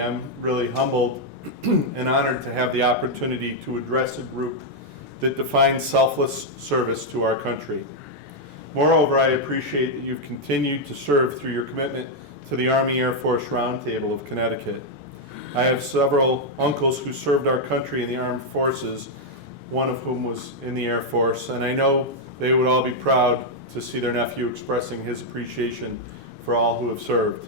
I'm really humbled and honored to have the opportunity to address a group that defines selfless service to our country. Moreover, I appreciate that you've continued to serve through your commitment to the Army Air Force Roundtable of Connecticut. I have several uncles who served our country in the armed forces, one of whom was in the Air Force, and I know they would all be proud to see their nephew expressing his appreciation for all who have served.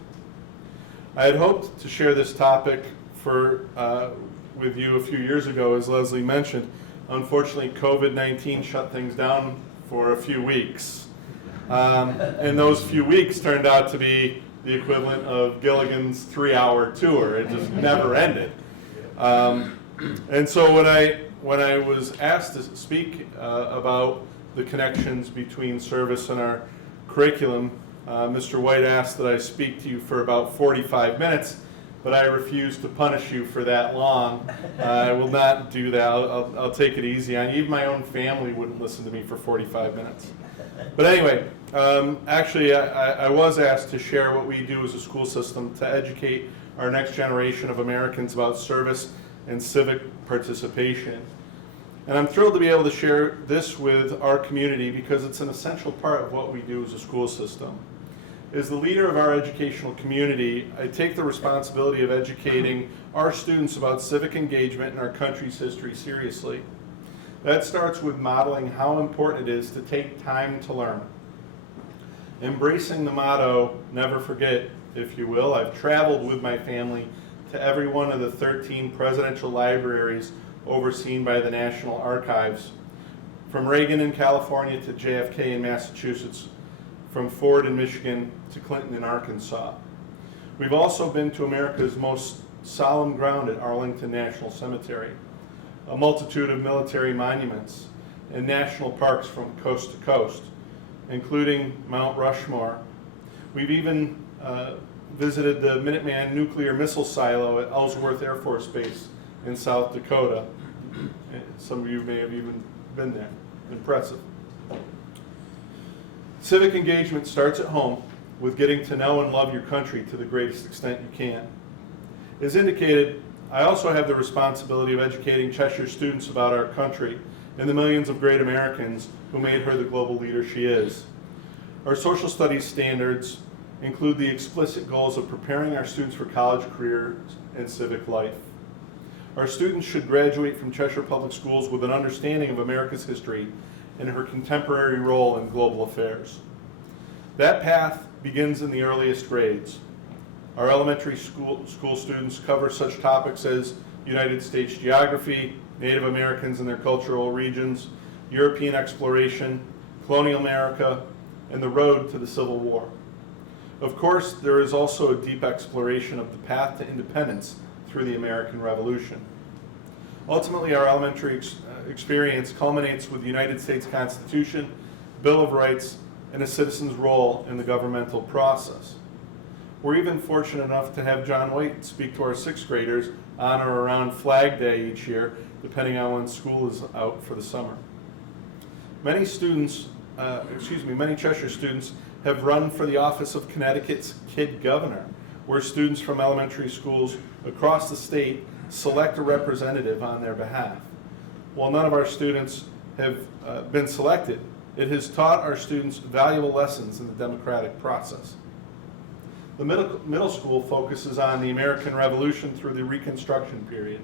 I had hoped to share this topic with you a few years ago, as Leslie mentioned. Unfortunately, COVID-19 shut things down for a few weeks. And those few weeks turned out to be the equivalent of Gilligan's 3-hour tour. It just never ended. And so when I was asked to speak about the connections between service and our curriculum, Mr. White asked that I speak to you for about 45 minutes, but I refuse to punish you for that long. I will not do that. I'll take it easy on you. Even my own family wouldn't listen to me for 45 minutes. But anyway, actually I was asked to share what we do as a school system to educate our next generation of Americans about service and civic participation. And I'm thrilled to be able to share this with our community because it's an essential part of what we do as a school system. As the leader of our educational community, I take the responsibility of educating our students about civic engagement in our country's history seriously. That starts with modeling how important it is to take time to learn. Embracing the motto, never forget, if you will. I've traveled with my family to every one of the 13 presidential libraries overseen by the National Archives, from Reagan in California to JFK in Massachusetts, from Ford in Michigan to Clinton in Arkansas. We've also been to America's most solemn ground at Arlington National Cemetery, a multitude of military monuments, and national parks from coast to coast, including Mount Rushmore. We've even visited the Minuteman nuclear missile silo at Ellsworth Air Force Base in South Dakota. Some of you may have even been there. Impressive. Civic engagement starts at home with getting to know and love your country to the greatest extent you can. As indicated, I also have the responsibility of educating Cheshire students about our country and the millions of great Americans who made her the global leader she is. Our social studies standards include the explicit goals of preparing our students for college, careers, and civic life. Our students should graduate from Cheshire Public Schools with an understanding of America's history and her contemporary role in global affairs. That path begins in the earliest grades. Our elementary school students cover such topics as United States geography, Native Americans and their cultural regions, European exploration, colonial America, and the road to the Civil War. Of course, there is also a deep exploration of the path to independence through the American Revolution. Ultimately, our elementary experience culminates with the United States Constitution, Bill of Rights, and a citizen's role in the governmental process. We're even fortunate enough to have John White speak to our 6th graders on or around Flag Day each year, depending on when school is out for the summer. Many Cheshire students have run for the office of Connecticut's Kid Governor, where students from elementary schools across the state select a representative on their behalf. While none of our students have been selected, it has taught our students valuable lessons in the democratic process. The middle school focuses on the American Revolution through the Reconstruction period.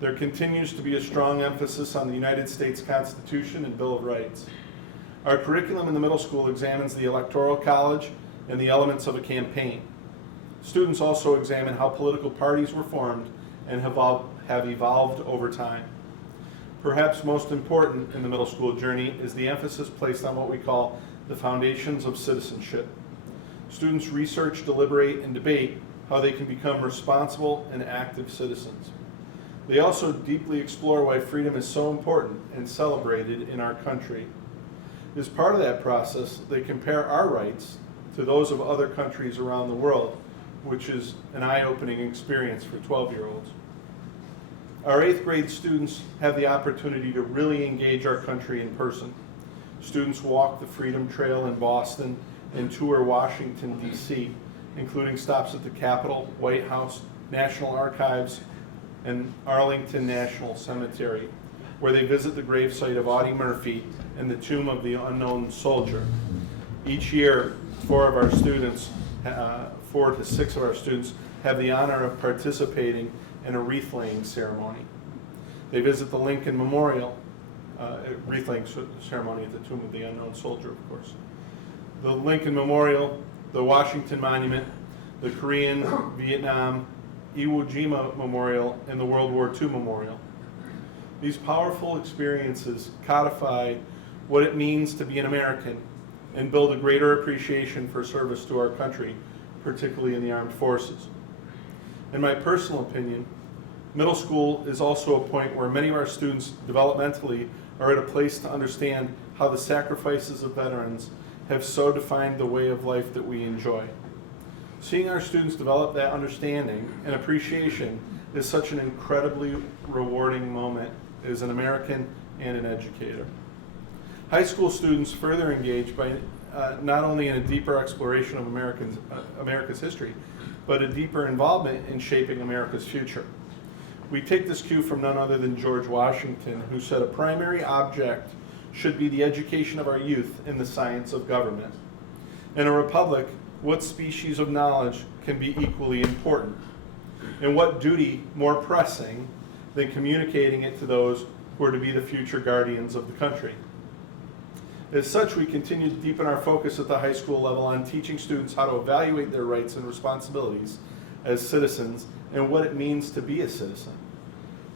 There continues to be a strong emphasis on the United States Constitution and Bill of Rights. Our curriculum in the middle school examines the Electoral College and the elements of a campaign. Students also examine how political parties were formed and have evolved over time. Perhaps most important in the middle school journey is the emphasis placed on what we call the foundations of citizenship. Students research, deliberate, and debate how they can become responsible and active citizens. They also deeply explore why freedom is so important and celebrated in our country. As part of that process, they compare our rights to those of other countries around the world, which is an eye-opening experience for 12-year-olds. Our 8th grade students have the opportunity to really engage our country in person. Students walk the Freedom Trail in Boston and tour Washington, D.C., including stops at the Capitol, White House, National Archives and Arlington National Cemetery, where they visit the gravesite of Audie Murphy and the tomb of the unknown soldier. Each year, 4 to 6 of our students have the honor of participating in a wreath-laying ceremony. They visit the Lincoln Memorial, wreath-laying ceremony at the tomb of the unknown soldier, of course. The Lincoln Memorial, the Washington Monument, the Korean, Vietnam, Iwo Jima Memorial, and the World War II Memorial. These powerful experiences codify what it means to be an American and build a greater appreciation for service to our country, particularly in the armed forces. In my personal opinion, middle school is also a point where many of our students developmentally are at a place to understand how the sacrifices of veterans have so defined the way of life that we enjoy. Seeing our students develop that understanding and appreciation is such an incredibly rewarding moment as an American and an educator. High school students further engage by not only in a deeper exploration of America's history, but a deeper involvement in shaping America's future. We take this cue from none other than George Washington, who said a primary object should be the education of our youth in the science of government. In a republic, what species of knowledge can be equally important? And what duty more pressing than communicating it to those who are to be the future guardians of the country? As such, we continue to deepen our focus at the high school level on teaching students how to evaluate their rights and responsibilities as citizens and what it means to be a citizen.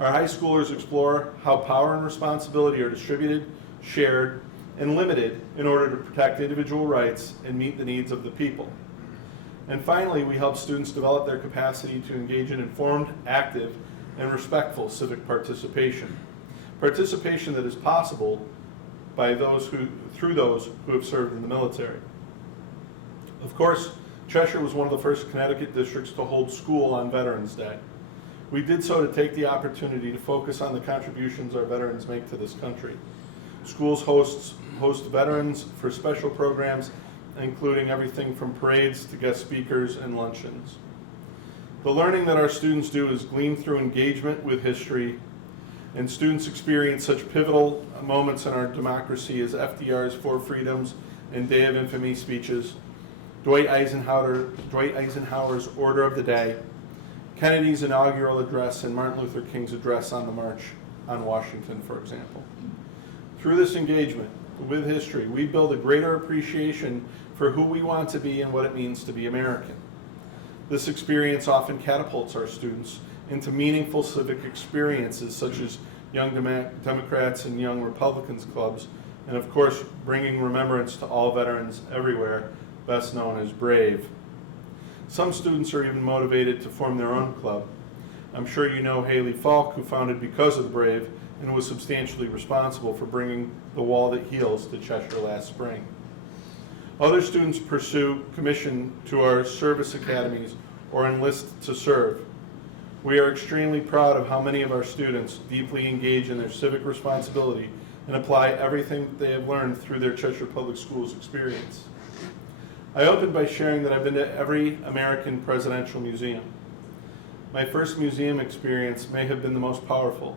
Our high schoolers explore how power and responsibility are distributed, shared, and limited in order to protect individual rights and meet the needs of the people. And finally, we help students develop their capacity to engage in informed, active, and respectful civic participation. Participation that is possible by through those who have served in the military. Of course, Cheshire was one of the first Connecticut districts to hold school on Veterans Day. We did so to take the opportunity to focus on the contributions our veterans make to this country. Schools host veterans for special programs, including everything from parades to guest speakers and luncheons. The learning that our students do is gleaned through engagement with history, and students experience such pivotal moments in our democracy as FDR's 4 Freedoms and Day of Infamy speeches, Dwight Eisenhower's Order of the Day, Kennedy's inaugural address, and Martin Luther King's address on the March on Washington, for example. Through this engagement with history, we build a greater appreciation for who we want to be and what it means to be American. This experience often catapults our students into meaningful civic experiences such as Young Democrats and Young Republicans clubs, and of course, bringing remembrance to all veterans everywhere, best known as BRAVE. Some students are even motivated to form their own club. I'm sure you know Haley Falk, who founded Because of the Brave and was substantially responsible for bringing The Wall That Heals to Cheshire last spring. Other students pursue commission to our service academies or enlist to serve. We are extremely proud of how many of our students deeply engage in their civic responsibility and apply everything that they have learned through their Cheshire Public Schools experience. I opened by sharing that I've been to every American presidential museum. My first museum experience may have been the most powerful.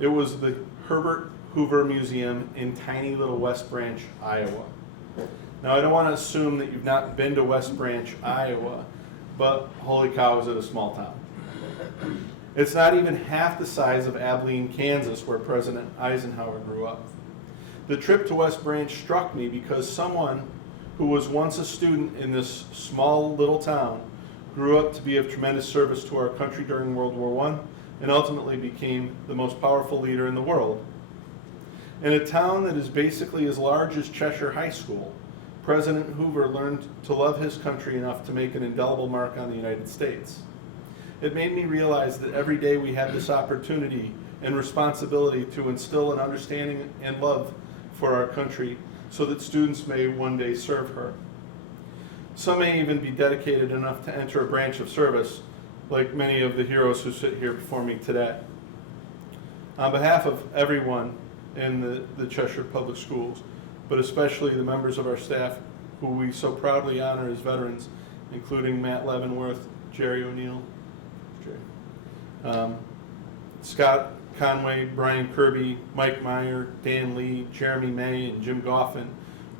It was the Herbert Hoover Museum in tiny little West Branch, Iowa. Now, I don't want to assume that you've not been to West Branch, Iowa, but holy cow, is it a small town. It's not even half the size of Abilene, Kansas, where President Eisenhower grew up. The trip to West Branch struck me because someone who was once a student in this small little town grew up to be of tremendous service to our country during World War I and ultimately became the most powerful leader in the world. In a town that is basically as large as Cheshire High School, President Hoover learned to love his country enough to make an indelible mark on the United States. It made me realize that every day we have this opportunity and responsibility to instill an understanding and love for our country so that students may one day serve her. Some may even be dedicated enough to enter a branch of service, like many of the heroes who sit here before me today. On behalf of everyone in the Cheshire Public Schools, but especially the members of our staff who we so proudly honor as veterans, including Matt Leavenworth, Jerry O'Neill, Jerry. Scott Conway, Brian Kirby, Mike Meyer, Dan Lee, Jeremy May, and Jim Goffin,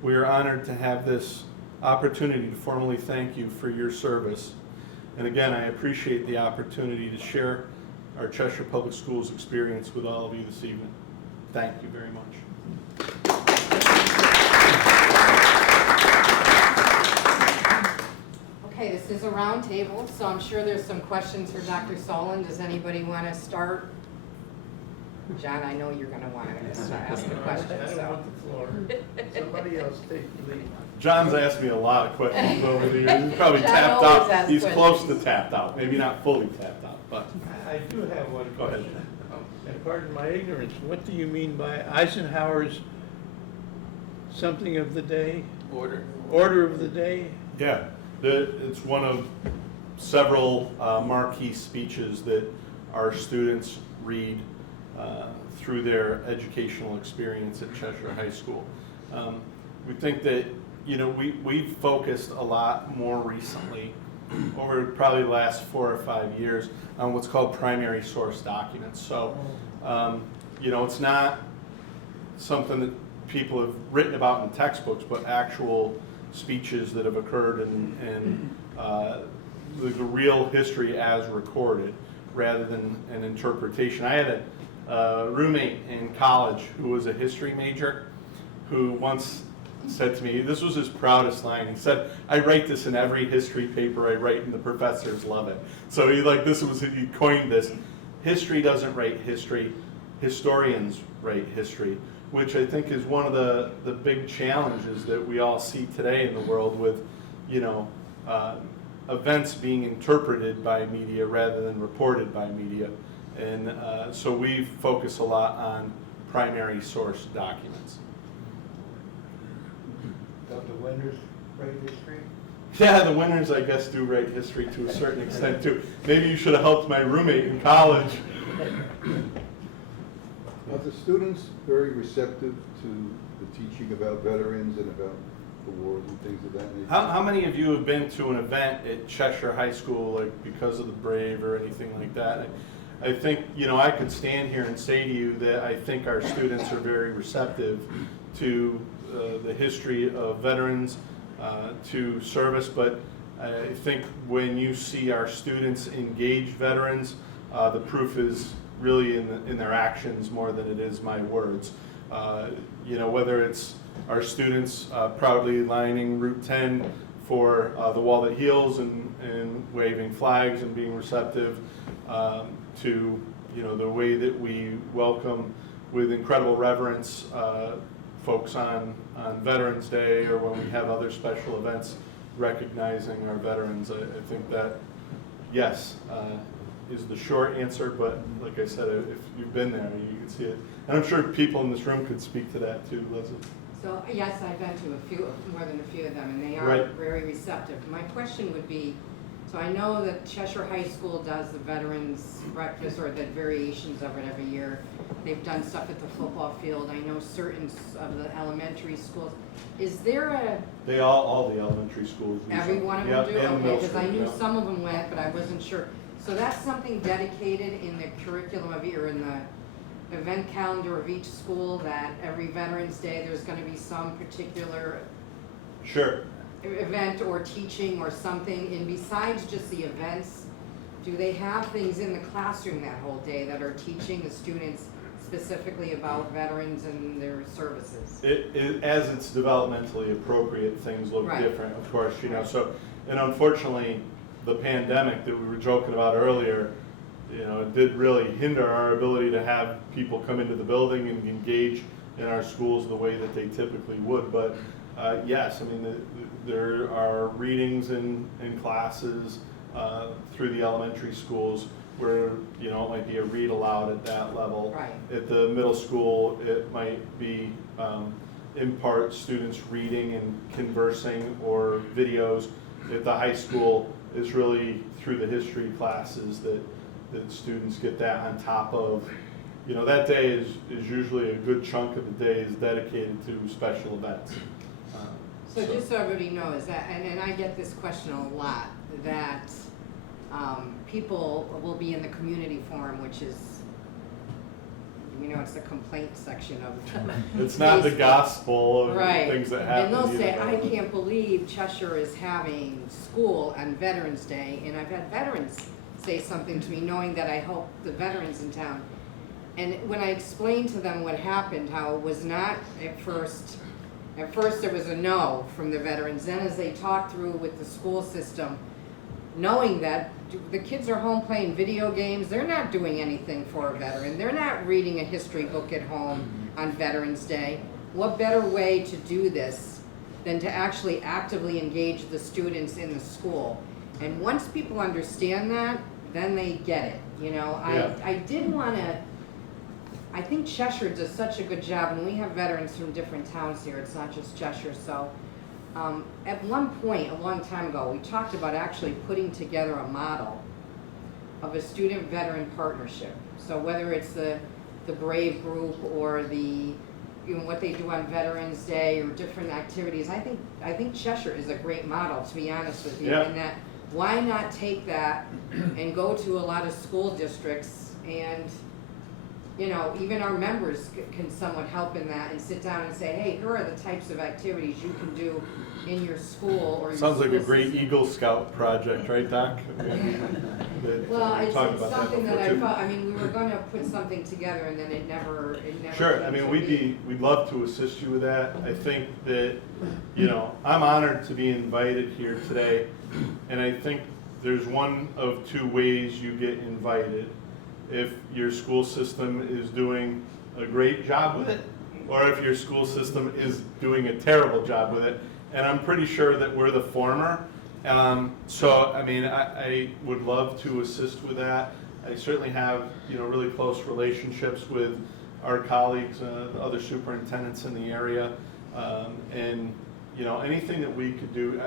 we are honored to have this opportunity to formally thank you for your service. And again, I appreciate the opportunity to share our Cheshire Public Schools experience with all of you this evening. Thank you very much. Okay, this is a round table, so I'm sure there's some questions for Dr. Solan. Does anybody want to start? John, I know you're going to want to ask the question. I don't want the floor. Somebody else take the lead. John's asked me a lot of questions over the years. He's probably John tapped always out. asks He's close questions. to tapped out. Maybe not fully tapped out, but I do have one go ahead. question. And pardon my ignorance, what do you mean by Eisenhower's something of the day? Order of the day? Yeah, it's one of several marquee speeches that our students read through their educational experience at Cheshire High School. We think that, you know, we've focused a lot more recently, over probably the last 4 or 5 years, on what's called primary source documents. So, you know, it's not something that people have written about in textbooks, but actual speeches that have occurred and the real history as recorded, rather than an interpretation. I had a roommate in college who was a history major, who once said to me, this was his proudest line, he said, "I write this in every history paper I write and the professors love it." So he coined this. History doesn't write history, historians write history, which I think is one of the big challenges that we all see today in the world with, you know, events being interpreted by media rather than reported by media. And so we focus a lot on primary source documents. Don't the winners write history? Yeah, the winners, I guess, do write history to a certain extent too. Maybe you should have helped my roommate in college. Are the students very receptive to the teaching about veterans and about the wars and things of that nature? How many of you have been to an event at Cheshire High School, like because of the Brave or anything like that? I think, you know, I could stand here and say to you that I think our students are very receptive to the history of veterans, to service, but I think when you see our students engage veterans, the proof is really in their actions more than it is my words. You know, whether it's our students proudly lining Route 10 for the wall that heals and waving flags and being receptive, to, you know, the way that we welcome with incredible reverence folks on Veterans Day, or when we have other special events recognizing our veterans. I think that, yes, is the short answer, but like I said, if you've been there, you can see it. And I'm sure people in this room could speak to that too, Leslie. So, yes, I've been to more than a few of them, and they are Right. very receptive. My question would be, so I know that Cheshire High School does the Veterans Breakfast, or the variations of it every year. They've done stuff at the football field. I know certain of the elementary schools. Is there a, All the elementary schools. do every something. one of Yep, them do? and Okay, middle because I school, knew yeah. some of them went, but I wasn't sure. So that's something dedicated in the curriculum of, or in the event calendar of each school, that every Veterans Day, there's gonna be some particular Sure. event or teaching or something, and besides just the events, do they have things in the classroom that whole day that are teaching the students specifically about veterans and their services? As it's developmentally appropriate, things look Right. different, of course, you know, so, and unfortunately, the pandemic that we were joking about earlier, you know, it did really hinder our ability to have people come into the building and engage in our schools the way that they typically would, but yes, I mean, there are readings in classes through the elementary schools where, you know, it might be a read aloud at that level. Right. At the middle school, it might be in part students reading and conversing or videos. At the high school, it's really through the history classes that students get that on top of, you know, that day is usually a good chunk of the day is dedicated to special events. So just so everybody knows that, and I get this question a lot, that people will be in the community forum, which is, it's the complaint section of the It's not the Facebook. gospel of Right. things that happen. And they'll either, say, though. I can't believe Cheshire is having school on Veterans Day, and I've had veterans say something to me, knowing that I help the veterans in town. And when I explained to them what happened, how it was not at first there was a no from the veterans. Then as they talked through with the school system, knowing that the kids are home playing video games, they're not doing anything for a veteran. They're not reading a history book at home on Veterans Day. What better way to do this than to actually actively engage the students in the school? And once people understand that, then they get it, Yeah. I did want to, I think Cheshire does such a good job, and we have veterans from different towns here, it's not just Cheshire, so at one point, a long time ago, we talked about actually putting together a model of a student-veteran partnership. So whether it's the Brave group or what they do on Veterans Day or different activities, I think Cheshire is a great model, to be honest with you. Yeah. And that, why not take that and go to a lot of school districts and, even our members can somewhat help in that and sit down and say, hey, here are the types of activities you can do in your school or your Sounds like a school great system. Eagle Scout project, right, Doc? Well, it's talked about that something that before, I too. thought, we were gonna put something together and then it never Sure, came to we'd love to assist you with that. I think that, I'm honored to be invited here today, and I think there's one of two ways you get invited. If your school system is doing a great job with it, or if your school system is doing a terrible job with it. And I'm pretty sure that we're the former. I would love to assist with that. I certainly have, really close relationships with our colleagues, the other superintendents in the area. Anything that we could do,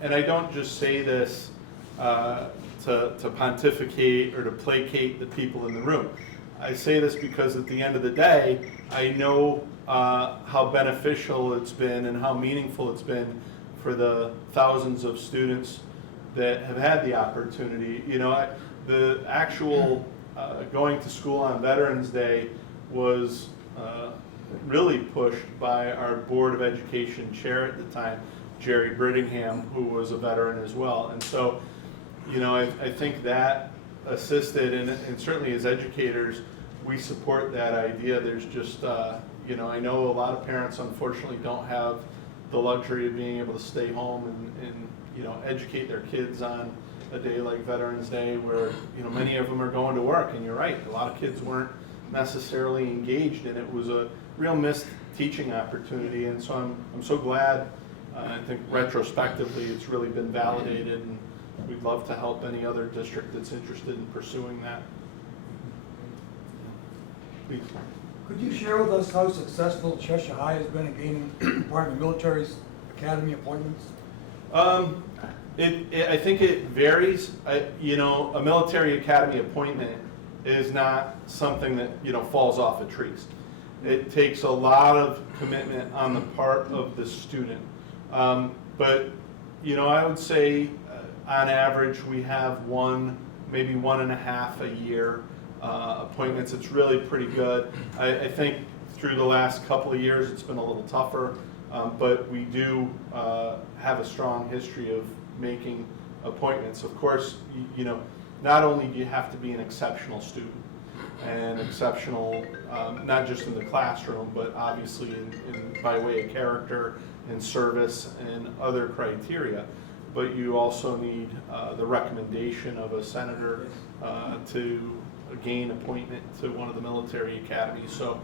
and I don't just say this to pontificate or to placate the people in the room. I say this because at the end of the day, I know how beneficial it's been and how meaningful it's been for the thousands of students that have had the opportunity. The actual going to school on Veterans Day was really pushed by our Board of Education chair at the time, Jerry Brittingham, who was a veteran as well. And so, I think that assisted, and certainly as educators, we support that idea. There's just, I know a lot of parents unfortunately don't have the luxury of being able to stay home and educate their kids on a day like Veterans Day where, many of them are going to work. And you're right, a lot of kids weren't necessarily engaged, and it was a real missed teaching opportunity. And so I'm so glad, I think retrospectively it's really been validated, and we'd love to help any other district that's interested in pursuing that. Please. Could you share with us how successful Cheshire High has been in gaining Department of Military's academy appointments? I think it varies. A military academy appointment is not something that, falls off of trees. It takes a lot of commitment on the part of the student. But I would say on average we have maybe 1.5 a year appointments. It's really pretty good. I think through the last couple of years it's been a little tougher, but we do have a strong history of making appointments. Of course, not only do you have to be an exceptional student and exceptional, not just in the classroom, but obviously by way of character and service and other criteria, but you also need the recommendation of a senator to gain appointment to one of the military academies. So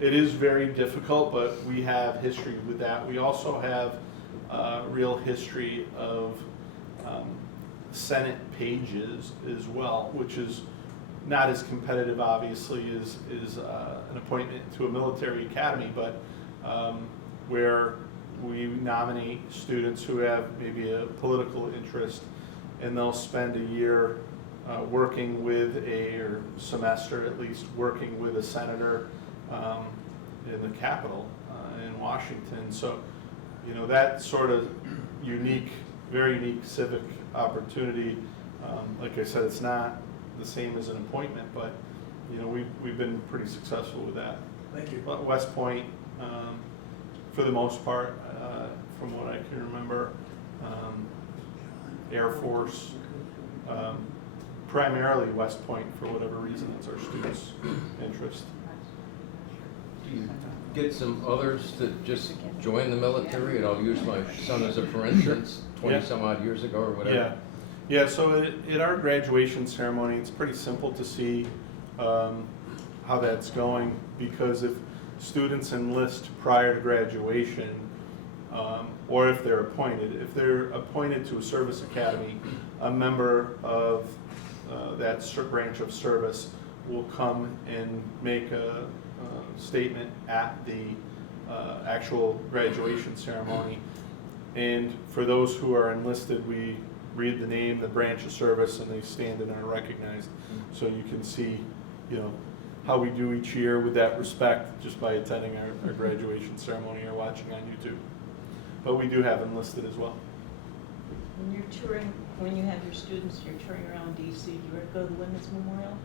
it is very difficult, but we have history with that. We also have real history of Senate pages as well, which is not as competitive, obviously, as an appointment to a military academy, but where we nominate students who have maybe a political interest, and they'll spend a year working with or semester at least, working with a senator in the Capitol in Washington. So, that sort of very unique civic opportunity Like I said, it's not the same as an appointment, but, you know, we've been pretty successful with that. Thank you. But West Point, for the most part, from what I can remember, Air Force, primarily West Point for whatever reason, it's our students' interest. Do you get some others to just join the military? And I'll use my son as a for instance, 20 some odd years ago or whatever. Yeah, so at our graduation ceremony, it's pretty simple to see how that's going, because if students enlist prior to graduation, or if they're appointed to a service academy, a member of that branch of service will come and make a statement at the actual graduation ceremony. And for those who are enlisted, we read the name, the branch of service, and they stand and are recognized. So you can see, you know, how we do each year with that respect just by attending our graduation ceremony or watching on YouTube. But we do have enlisted as well. When you're touring, when you have your students, you're touring around DC, do you ever go to the Women's Memorial?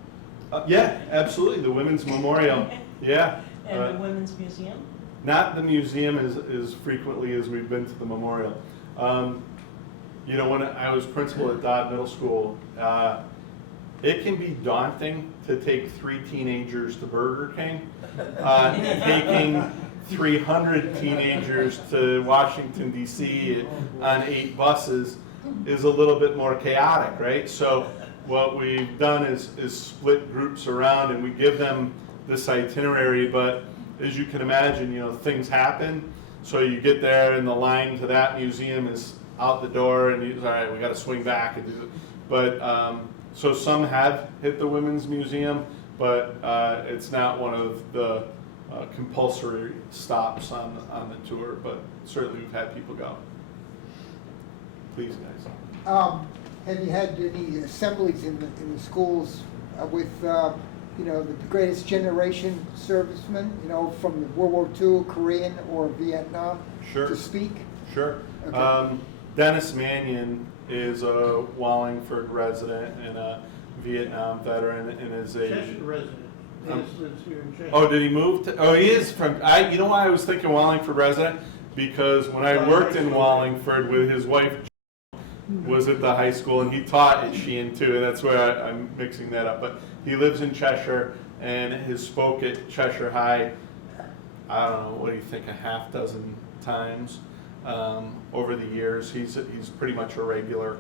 Yeah, absolutely, the Women's Memorial, yeah. And the Women's Museum? Not the museum as frequently as we've been to the memorial. You know, when I was principal at Dodd Middle School, it can be daunting to take 3 teenagers to Burger King. Taking 300 teenagers to Washington, D.C. on 8 buses is a little bit more chaotic, right? So what we've done is split groups around, and we give them this itinerary, but as you can imagine, you know, things happen. So you get there and the line to that museum is out the door, and you, all right, we got to swing back and do it. But so some have hit the Women's Museum, but it's not one of the compulsory stops on the tour, but certainly we've had people go. Please, guys. Have you had any assemblies in the schools with, you know, the greatest generation servicemen, you know, from the World War II, Korean, or Vietnam, Sure. to speak? Sure. Okay. Dennis Mannion is a Wallingford resident and a Vietnam veteran, and is a Cheshire resident. Dennis lives here in Cheshire. Oh, did he move to? Oh, he is from. You know why I was thinking Wallingford resident? Because when I worked in Wallingford with his wife, was at the high school, and he taught at Sheehan too, and that's where I'm mixing that up. But he lives in Cheshire and has spoke at Cheshire High. I don't know, what do you think, a half dozen times over the years. He's pretty much a regular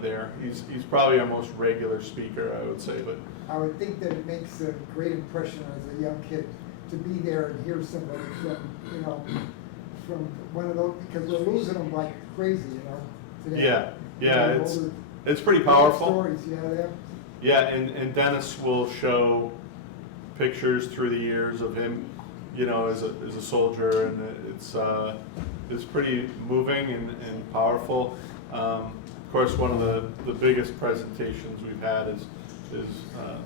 there. He's probably our most regular speaker, I would say. But I would think that it makes a great impression as a young kid to be there and hear somebody from, you know, from one of those, because we're losing them like crazy, you know, today. yeah, You know, it's pretty they have powerful. Stories, yeah, they have. Yeah, and Dennis will show pictures through the years of him, you know, as a soldier, and it's pretty moving and powerful. Of course, one of the biggest presentations we've had is you know,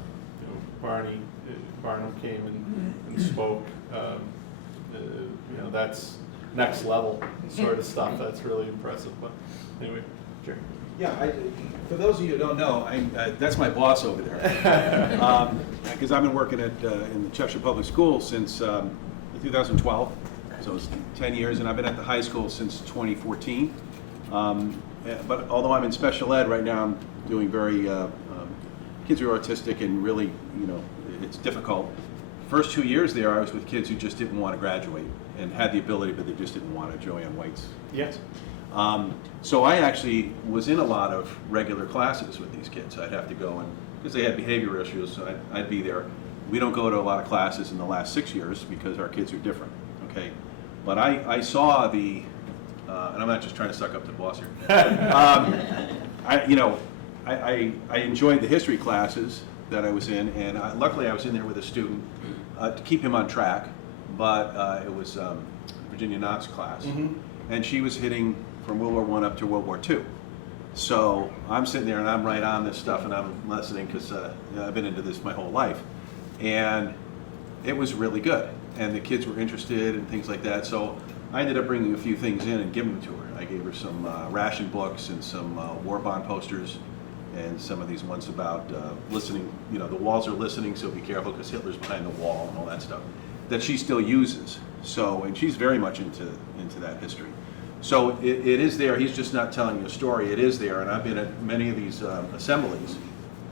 Barnum came and spoke. You know, that's next level sort of stuff. That's really impressive. But anyway, Jerry. Yeah, for those of you who don't know, that's my boss over there. Because I've been working in the Cheshire Public Schools since 2012, so it's 10 years, and I've been at the high school since 2014. But although I'm in special ed right now, I'm doing very, kids who are autistic and really, you know, it's difficult. First 2 years there, I was with kids who just didn't want to graduate and had the ability, but they just didn't want to. Joanne White's. Yes. So I actually was in a lot of regular classes with these kids. I'd have to go, and because they had behavior issues, so I'd be there. We don't go to a lot of classes in the last 6 years because our kids are different, okay? But I saw the, and I'm not just trying to suck up to the boss here. I enjoyed the history classes that I was in, and luckily I was in there with a student to keep him on track, but it was Virginia Knott's class, and she was hitting from World War I up to World War II. So I'm sitting there and I'm right on this stuff and I'm listening because I've been into this my whole life. And it was really good. And the kids were interested and things like that. So I ended up bringing a few things in and giving them to her. I gave her some ration books and some war bond posters. and some of these ones about listening, the walls are listening, so be careful because Hitler's behind the wall and all that stuff, that she still uses. So, and she's very much into that history. So it is there, he's just not telling you a story, it is there, and I've been at many of these assemblies,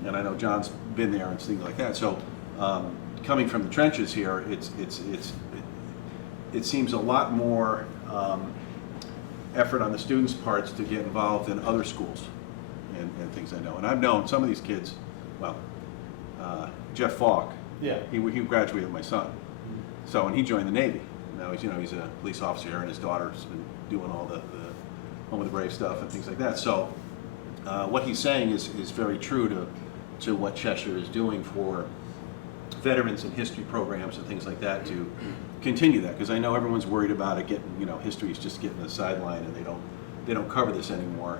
and I know John's been there and things like that. So coming from the trenches here, it seems a lot more effort on the students' parts to get involved in other schools and things I know. And I've known some of these kids, well, Jeff Falk, Yeah. he graduated with my son. So, and he joined the Navy. Now he's a police officer, and his daughter's been doing all the Home of the Brave stuff and things like that. So what he's saying is very true to what Cheshire is doing for veterans and history programs and things like that, to continue that, because I know everyone's worried about it getting, history is just getting the sideline, and they don't cover this anymore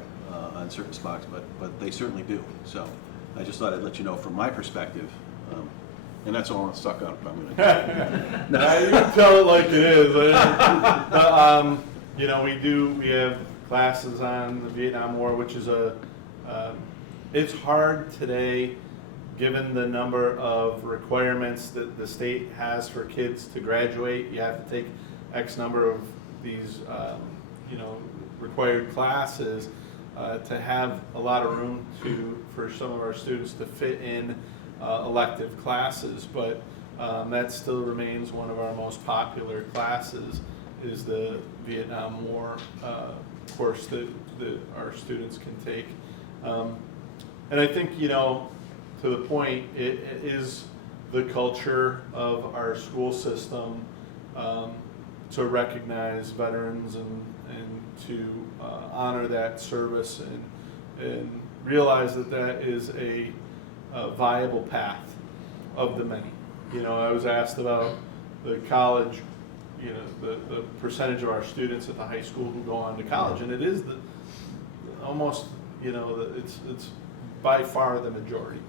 on certain spots, but they certainly do. So I just thought I'd let you know from my perspective, and that's all I'm stuck on. I'm gonna. Now, you can tell it like it is. But, we have classes on the Vietnam War, which is it's hard today, given the number of requirements that the state has for kids to graduate. You have to take X number of these, required classes to have a lot of room for some of our students to fit in elective classes. But that still remains one of our most popular classes, is the Vietnam War course that our students can take. And I think, to the point, it is the culture of our school system to recognize veterans and to honor that service and realize that is a viable path of the many. I was asked about the college, the percentage of our students at the high school who go on to college, and it is it's by far the majority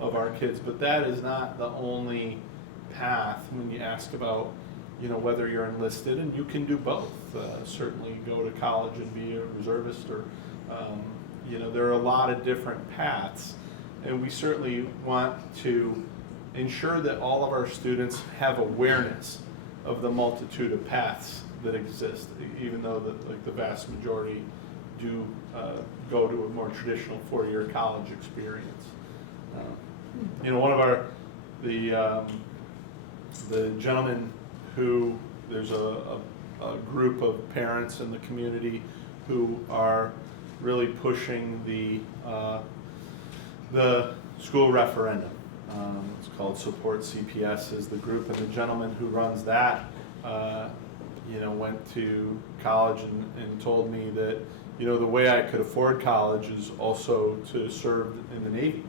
of our kids, but that is not the only path when you ask about, whether you're enlisted, and you can do both. Certainly go to college and be a reservist, or, there are a lot of different paths, and we certainly want to ensure that all of our students have awareness of the multitude of paths that exist, even though the vast majority do go to a more traditional four-year college experience. One of the gentlemen who, there's a group of parents in the community who are really pushing the school referendum. It's called Support CPS is the group, and the gentleman who runs that, went to college and told me that, the way I could afford college is also to serve in the Navy.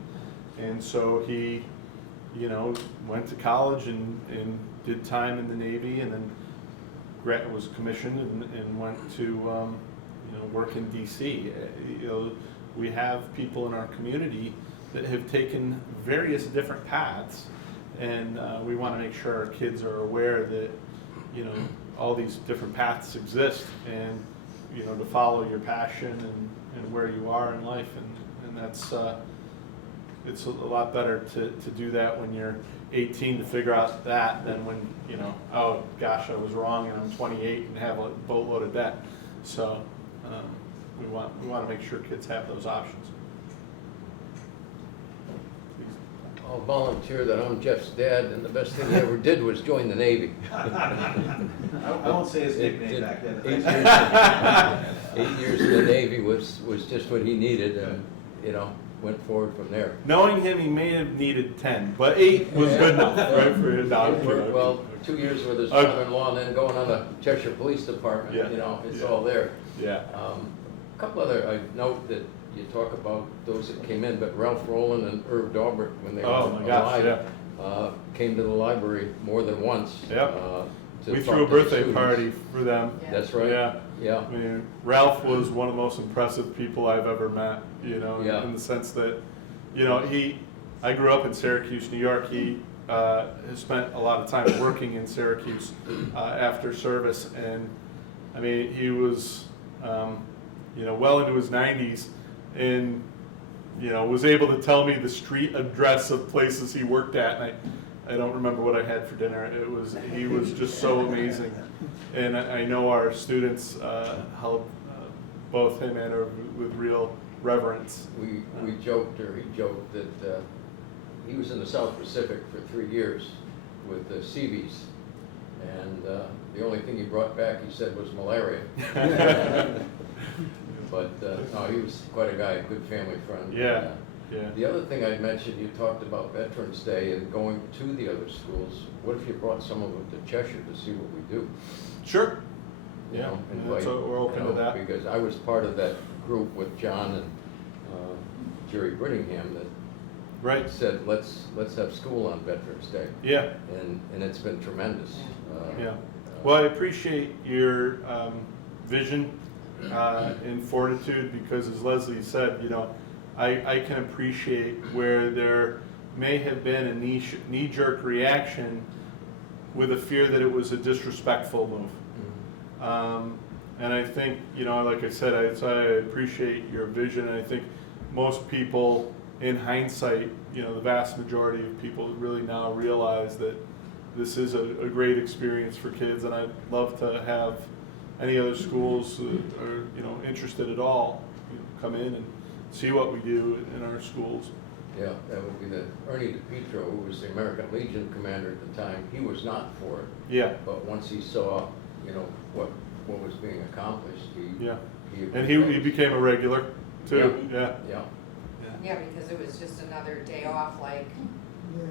And so he, went to college and did time in the Navy, and then was commissioned and went to, work in DC. We have people in our community that have taken various different paths, and we want to make sure our kids are aware that, all these different paths exist, and, to follow your passion and where you are in life, and that's, it's a lot better to do that when you're 18 to figure out that than when, oh gosh, I was wrong and I'm 28 and have a boatload of debt. So we want to make sure kids have those options. I'll volunteer that I'm Jeff's dad, and the best thing he ever did was join the Navy. I won't say his nickname back then. 8 years in the Navy was just what he needed, and, went forward from there. Knowing him, he may have needed 10, but 8 was good enough, right, for your dog. Well, 2 years with his son-in-law, and then going on the Cheshire Police Department, it's all there. Yeah. A couple other, I note that you talk about those that came in, but Ralph Rowland and Irv Daubert, when they were alive, came to the library more than once. Yep. To We talk threw a to the birthday students. party for them. That's right. Yeah. I mean, Ralph was one of the most impressive people I've ever met, in the sense that, I grew up in Syracuse, New York. He has spent a lot of time working in Syracuse after service, and I mean, he was, well into his 90s, and was able to tell me the street address of places he worked at, and I don't remember what I had for dinner. He was just so amazing. And I know our students held both him and her with real reverence. We joked, or he joked, that he was in the South Pacific for 3 years with the Seabees, and the only thing he brought back, he said, was malaria. But no, he was quite a guy, a good family friend. Yeah, yeah. The other thing I'd mentioned, you talked about Veterans Day and going to the other schools. What if you brought some of them to Cheshire to see what we do? Sure. You Yeah, know, and invite, so we're open you to know, that. Because I was part of that group with John and Jerry Brittingham that Right. said, let's have school on Veterans Day. Yeah, And it's been tremendous. yeah. Well, I appreciate your vision and fortitude, because as Leslie said, I can appreciate where there may have been a knee-jerk reaction with a fear that it was a disrespectful move. And I think, like I said, I appreciate your vision, and I think most people, in hindsight, the vast majority of people really now realize that this is a great experience for kids, and I'd love to have any other schools that are, interested at all, come in and see what we do in our schools. Yeah, that would be Ernie DePietro, who was the American Legion commander at the time. He was not for it. Yeah, But once he saw, what was being accomplished, yeah. he And he became a regular too, yeah. Yeah. Yeah, because it was just another day off, like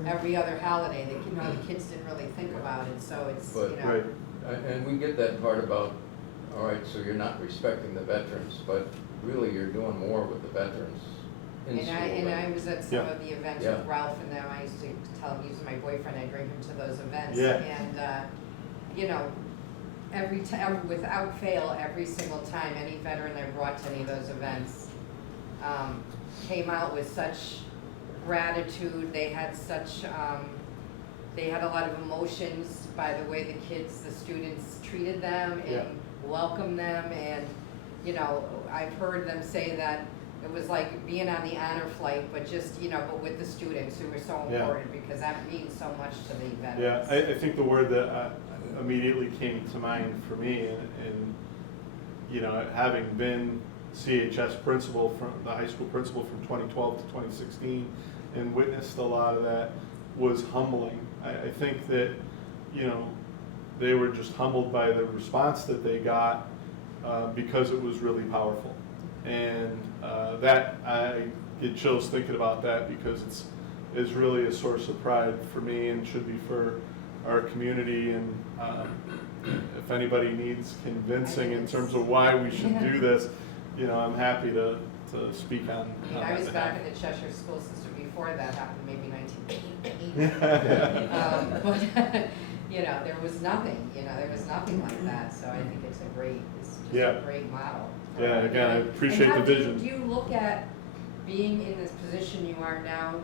every other holiday, the kids didn't really think about it, so it's, But- Right, And we get that part about, all right, so you're not respecting the veterans, but really you're doing more with the veterans in school. And I was at some Yeah. of the events Yeah. with Ralph and them. I used to tell him, using my boyfriend, I'd bring him to those events. Yeah. And, every time, without fail, every single time, any veteran I brought to any of those events came out with such gratitude. They had such, they had a lot of emotions by the way the students treated them Yeah. and welcomed them. And, I've heard them say that it was like being on the honor flight, but just, but with the students who were so Yeah. important, because that means so much to the yeah. veterans. I think the word that immediately came to mind for me, and having been CHS principal, from the high school principal from 2012 to 2016, and witnessed a lot of that, was humbling. I think that, they were just humbled by the response that they got, because it was really powerful. And that, I get chills thinking about that, because it's really a source of pride for me, and should be for our community. And if anybody needs convincing in terms of why we should do this, I'm happy to speak on. I was that back behalf. in the Cheshire school system before that happened, maybe 1980. But, there was nothing, there was nothing like that, so I think it's just Yeah. a great model. Yeah, again, I appreciate the vision. Do you look at being in this position you are now,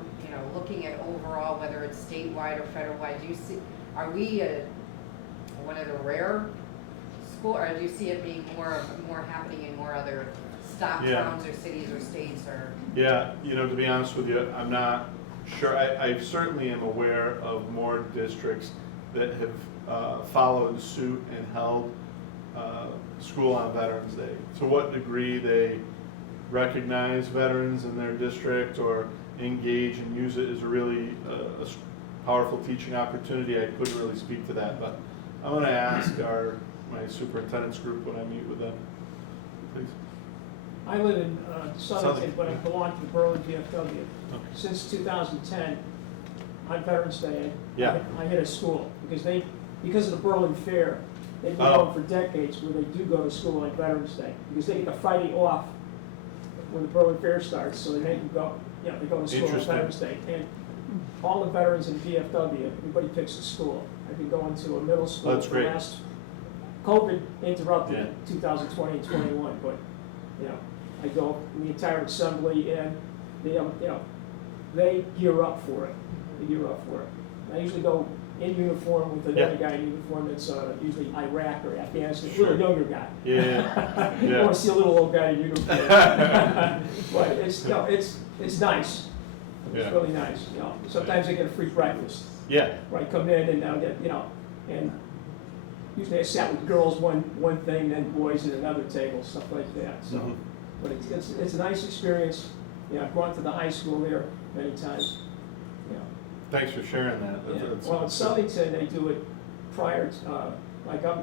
looking at overall, whether it's statewide or federal-wide, are we one of the rare school, or do you see it being more happening in more other stop Yeah. towns or cities or states, or? Yeah, to be honest with you, I'm not sure. I certainly am aware of more districts that have followed suit and held school on Veterans Day. To what degree they recognize veterans in their district or engage and use it as a really powerful teaching opportunity, I couldn't really speak to that. But I'm going to ask my superintendent's group when I meet with them. Please. I live in Southington. Southington, but I belong to the Berlin VFW. Okay. Since 2010, on Veterans Day, Yeah. I hit a school, because of the Berlin Fair, they've been Oh. going for decades where they do go to school on Veterans Day, because they get the Friday off when the Berlin Fair starts, so they make them go, they go to school on Interesting. Veterans Day. And all the veterans in VFW, everybody picks a school. I've been going to a middle school That's for great. last, COVID interrupted Yeah. 2020 and 21, but, I go in the entire assembly, and they gear up for it. They gear up for it. I usually go in uniform with another guy in uniform that's usually Iraq or Afghanistan, a Sure. little younger guy. Yeah. You Yeah. want to see a little old guy in uniform. But it's nice. It's Yeah. really nice, you know. Sometimes they get a free breakfast, Yeah, right? Come in and I'll get, you know, and usually I sat with girls one thing, then boys at another table, stuff like that, so. Mhm. But it's a nice experience. You know, I've gone to the high school there many times, you know. thanks for sharing that. Yeah. That's- Well, in Southington, they do it prior to, like, I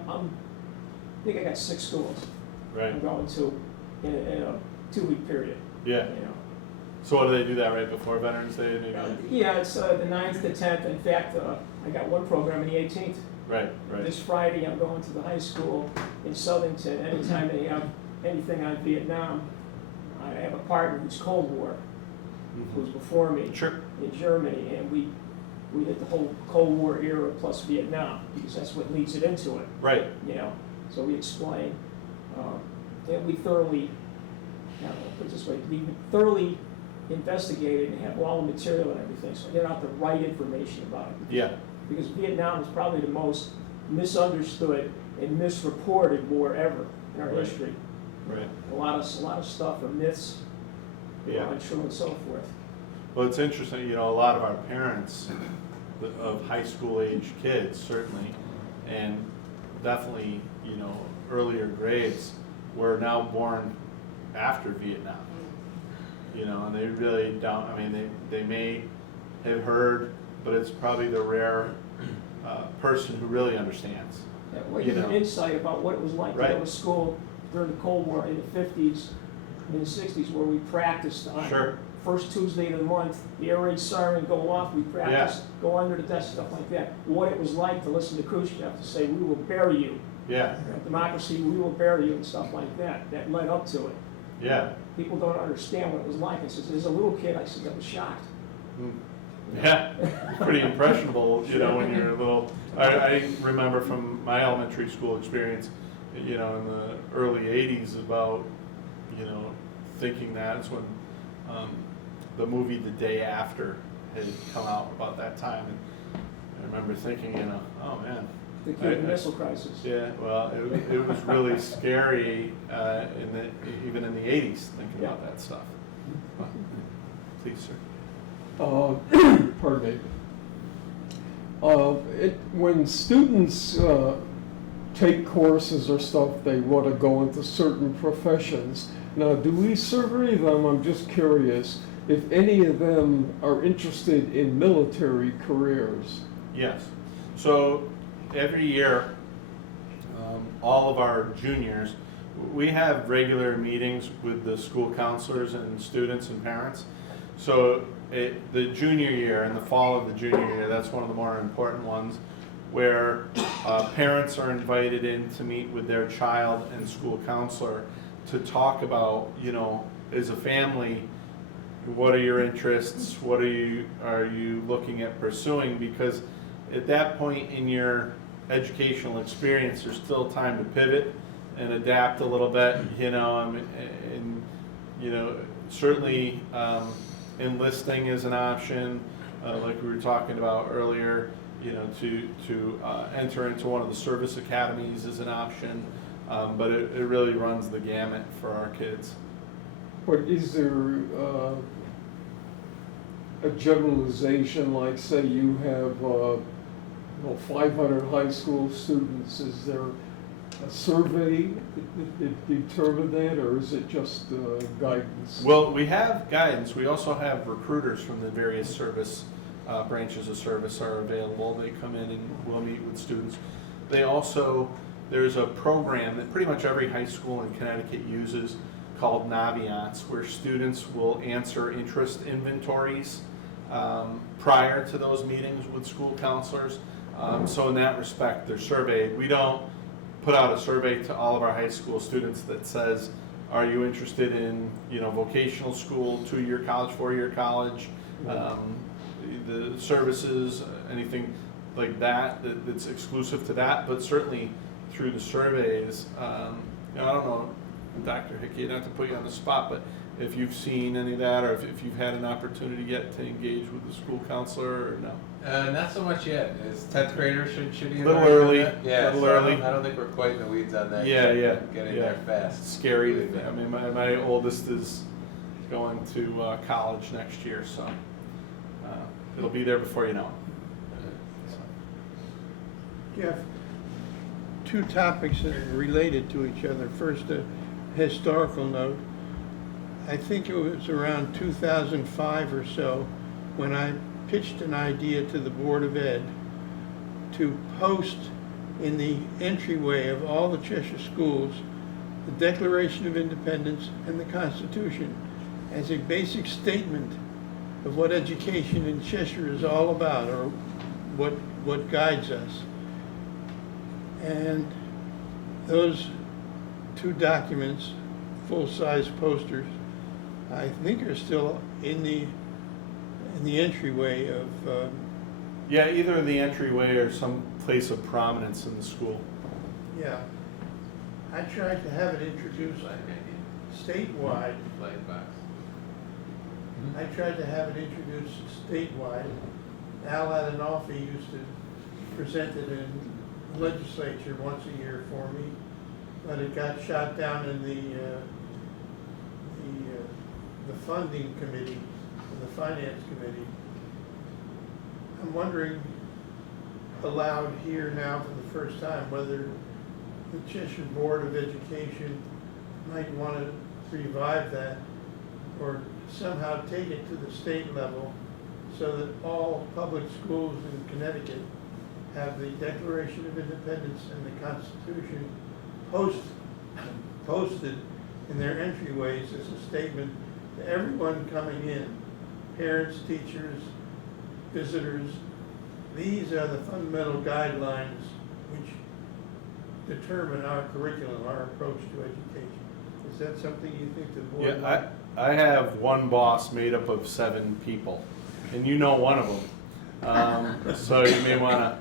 think I got 6 schools Right, I'm going to in a 2-week period, yeah. you know. So what do they do that right before Veterans Day? They go- Yeah, it's the 9th to 10th. In fact, I got one program on the 18th. Right, right. This Friday, I'm going to the high school in Southington. Anytime they have anything on Vietnam, I have a partner who's Cold War, who's before me Sure. in Germany, and we did the whole Cold War era plus Vietnam, because that's what leads it into it, Right, you know. So we explain, and we thoroughly, I don't know, put it this way, we thoroughly investigated and have all the material and everything, so I get out the right information about it. yeah, Because Vietnam is probably the most misunderstood and misreported war ever in our Right. history. right. A lot of stuff are myths, Yeah. untrue and so forth. Well, it's interesting, you know, a lot of our parents of high school age kids, certainly, and definitely, you know, earlier grades, were now born after Vietnam. You know, and they really don't, I mean, they may have heard, but it's probably the rare person who really understands. Yeah, well, You give an know. insight about what it was like to Right. go to school during the Cold War in the 50s, in the 60s, where we practiced on Sure. first Tuesday of the month, the air raid siren go off, we practiced, go under the desk, stuff like that. What it was like to listen to Khrushchev to say, "We will bury you." Yeah, Democracy, we will bury you, and stuff like that. That led up to it. yeah. People don't understand what it was like. I said, as a little kid, I said, I was shocked. Yeah, pretty impressionable, you know, when you're a little, I remember from my elementary school experience, you know, in the early 80s about, you know, thinking that's when the movie The Day After had come out about that time. And I remember thinking, you know, oh man. The Cuban Missile Crisis. Yeah, well, it was really scary even in the 80s, thinking about that stuff. Please, sir. Pardon me. When students take courses or stuff, they want to go into certain professions. Now, do we survey them? I'm just curious if any of them are interested in military careers. Yes. So every year, all of our juniors, we have regular meetings with the school counselors and students and parents. So the junior year, in the fall of the junior year, that's one of the more important ones, where parents are invited in to meet with their child and school counselor to talk about, you know, as a family, what are your interests, what are you looking at pursuing, because at that point in your educational experience, there's still time to pivot and adapt a little bit, you know, and you know, certainly enlisting is an option, like we were talking about earlier, you know, to enter into one of the service academies is an option, but it really runs the gamut for our kids. But is there a generalization, like say you have 500 high school students, is there a survey that determine that, or is it just guidance? Well, we have guidance. We also have recruiters from the various service branches of service are available. They come in and will meet with students. They also, there's a program that pretty much every high school in Connecticut uses called Naviance, where students will answer interest inventories prior to those meetings with school counselors. So in that respect, they're surveyed. We don't put out a survey to all of our high school students that says, are you interested in, you know, vocational school, 2-year college, 4-year college, the services, anything like that that's exclusive to that, but certainly through the surveys, you know, I don't know, Dr. Hickey, not to put you on the spot, but if you've seen any of that, or if you've had an opportunity yet to engage with the school counselor, or no? Not so much yet. Is 10th graders should be Little involved in early, that? Yeah, little so early. I don't think we're quite in the weeds on that. Yeah, yet. yeah, Getting yeah. there fast. It's scary. I mean, my oldest is going to college next year, so it'll be there before you know it. Jeff, two topics that are related to each other. First, a historical note. I think it was around 2005 or so when I pitched an idea to the Board of Ed to post in the entryway of all the Cheshire schools the Declaration of Independence and the Constitution as a basic statement of what education in Cheshire is all about, or what guides us. And those two documents, full-size posters, I think are still in the entryway of. Yeah, either in the entryway or some place of prominence in the school. Yeah, I tried to have it introduced statewide. I tried to have it introduced statewide. Al Adinolfi used to present it in the legislature once a year for me, but it got shot down in the funding committee, the finance committee. I'm wondering, aloud here now for the first time, whether the Cheshire Board of Education might want to revive that or somehow take it to the state level so that all public schools in Connecticut have the Declaration of Independence and the Constitution posted in their entryways as a statement to everyone coming in, parents, teachers, visitors. These are the fundamental guidelines which determine our curriculum, our approach to education. Is that something you think the board? Yeah, I have one boss made up of 7 people, and you know one of them. So you may want to,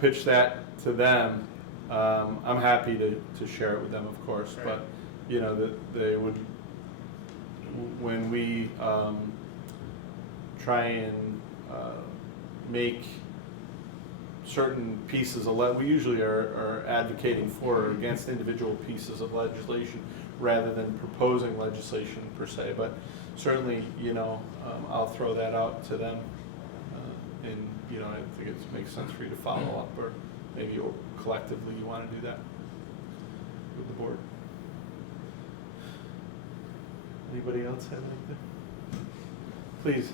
pitch that to them. I'm happy to share it with them, of course, Right. but that they would, when we try and make certain pieces of we usually are advocating for or against individual pieces of legislation rather than proposing legislation per se, but certainly I'll throw that out to them, and I think it makes sense for you to follow up, or maybe collectively you want to do that with the board. Anybody else have anything? Please.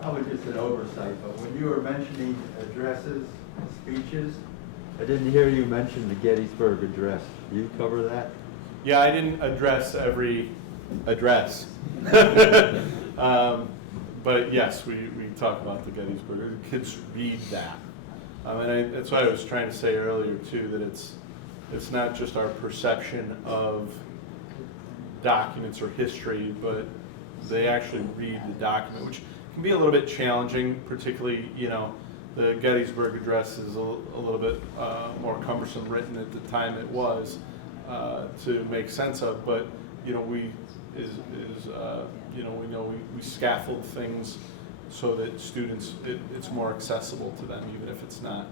Probably just an oversight, but when you were mentioning addresses and speeches, I didn't hear you mention the Gettysburg Address. Do you cover that? Yeah, I didn't address every address. But yes, we talk about the Gettysburg. The kids read that. And that's what I was trying to say earlier too, that it's not just our perception of documents or history, but they actually read the document, which can be a little bit challenging, particularly, the Gettysburg Address is a little bit more cumbersome written at the time it was to make sense of, but, we scaffold things so that students, it's more accessible to them, even if it's not,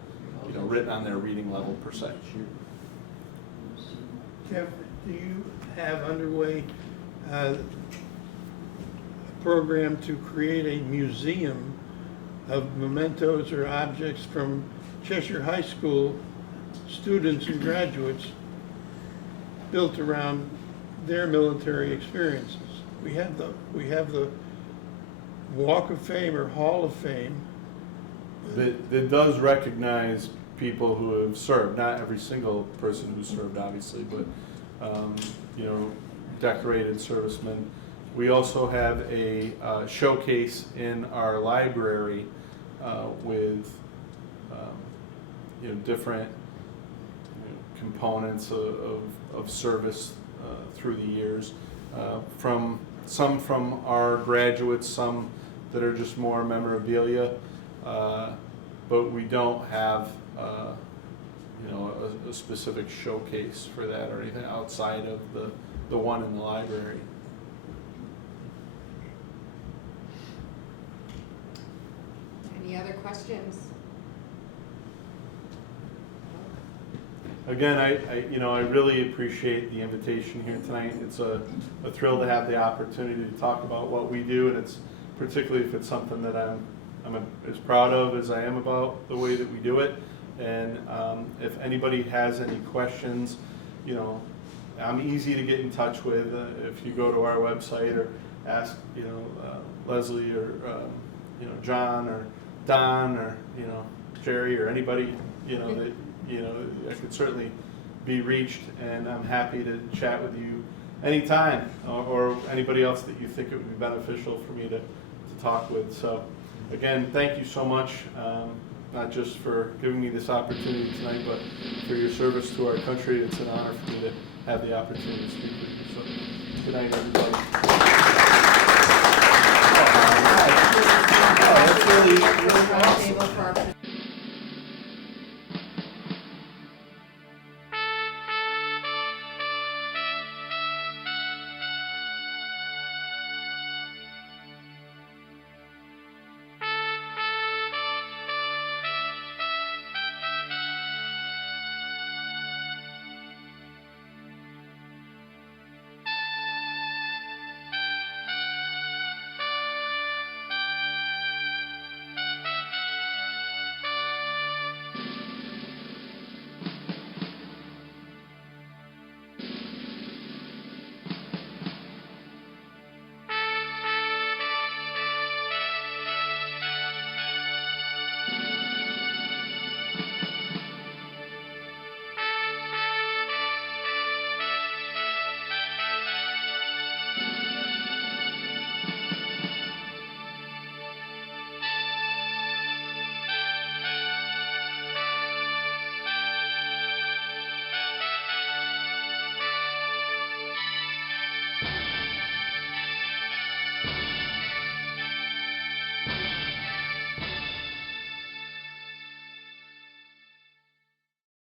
written on their reading level per se. Jeff, do you have underway a program to create a museum of mementos or objects from Cheshire High School students and graduates built around their military experiences? We have the Walk of Fame or Hall of Fame. That does recognize people who have served, not every single person who served, obviously, but decorated servicemen. We also have a showcase in our library with different components of service through the years, from our graduates, some that are just more memorabilia, but we don't have a specific showcase for that or anything outside of the one in the library. Any other questions? again, I really appreciate the invitation here tonight. It's a thrill to have the opportunity to talk about what we do, and it's particularly if it's something that I'm as proud of as I am about the way that we do it. And if anybody has any questions, I'm easy to get in touch with. If you go to our website or ask, Leslie or John or Don or Jerry or anybody, that I could certainly be reached, and I'm happy to chat with you anytime, or anybody else that you think it would be beneficial for me to talk with. So again, thank you so much, not just for giving me this opportunity tonight, but for your service to our country. It's an honor for me to have the opportunity to speak with you. So good night, everybody.